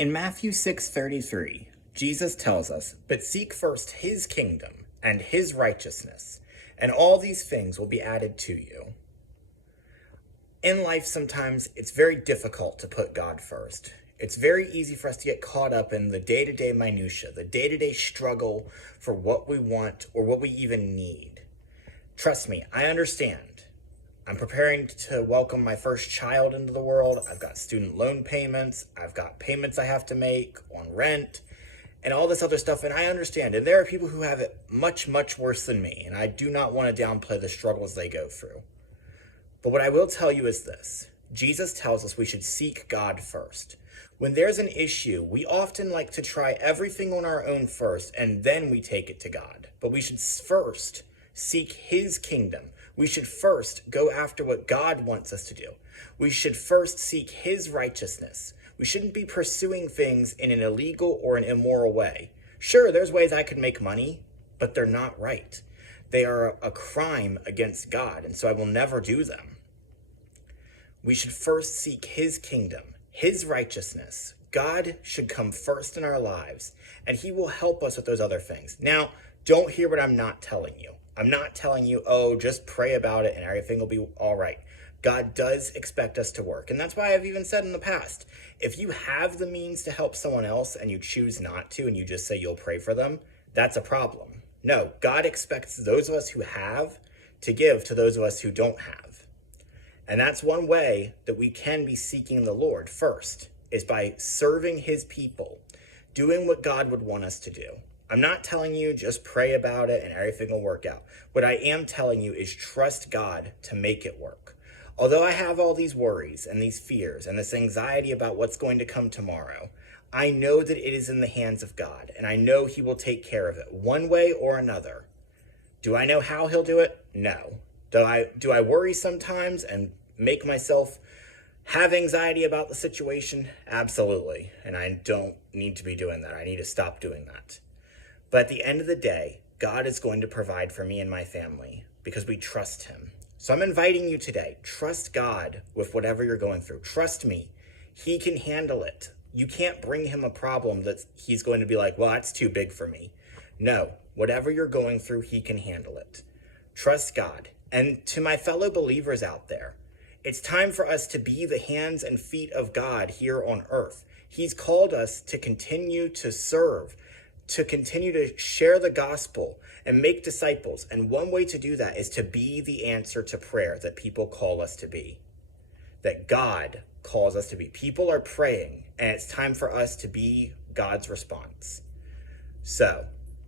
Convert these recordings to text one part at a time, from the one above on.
In Matthew 6:33, Jesus tells us, "But seek first his kingdom and his righteousness, and all these things will be added to you." In life, sometimes it's very difficult to put God first. It's very easy for us to get caught up in the day-to-day minutia, the day-to-day struggle for what we want or what we even need. Trust me, I understand. I'm preparing to welcome my first child into the world. I've got student loan payments. I've got payments I have to make on rent and all this other stuff. And I understand. And there are people who have it much, much worse than me. And I do not want to downplay the struggles they go through. But what I will tell you is this. Jesus tells us we should seek God first. When there's an issue, we often like to try everything on our own first, and then we take it to God. But we should first seek his kingdom. We should first go after what God wants us to do. We should first seek his righteousness. We shouldn't be pursuing things in an illegal or an immoral way. Sure, there's ways I could make money, but they're not right. They are a crime against God, and so I will never do them. We should first seek his kingdom, his righteousness. God should come first in our lives, and he will help us with those other things. Now, don't hear what I'm not telling you. I'm not telling you, oh, just pray about it and everything will be all right. God does expect us to work. And that's why I've even said in the past, if you have the means to help someone else and you choose not to, and you just say you'll pray for them, that's a problem. No, God expects those of us who have to give to those of us who don't have. And that's one way that we can be seeking the Lord first, is by serving his people, doing what God would want us to do. I'm not telling you just pray about it and everything will work out. What I am telling you is trust God to make it work. Although I have all these worries and these fears and this anxiety about what's going to come tomorrow, I know that it is in the hands of God, and I know he will take care of it one way or another. Do I know how he'll do it? No. Do I worry sometimes and make myself have anxiety about the situation? Absolutely. And I don't need to be doing that. I need to stop doing that. But at the end of the day, God is going to provide for me and my family because we trust him. So I'm inviting you today, trust God with whatever you're going through. Trust me, he can handle it. You can't bring him a problem that he's going to be like, well, that's too big for me. No, whatever you're going through, he can handle it. Trust God. And to my fellow believers out there, it's time for us to be the hands and feet of God here on earth. He's called us to continue to serve, to continue to share the gospel and make disciples. And one way to do that is to be the answer to prayer that people call us to be, that God calls us to be. People are praying, and it's time for us to be God's response. So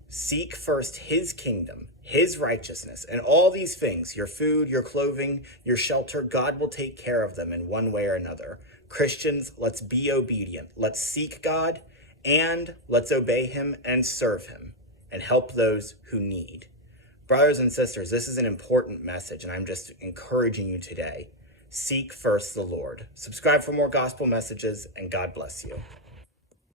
seek first his kingdom, his righteousness, and all these things, your food, your clothing, your shelter, God will take care of them in one way or another. Christians, let's be obedient. Let's seek God, and let's obey him and serve him and help those who need. Brothers and sisters, this is an important message, and I'm just encouraging you today. Seek first the Lord. Subscribe for more gospel messages, and God bless you.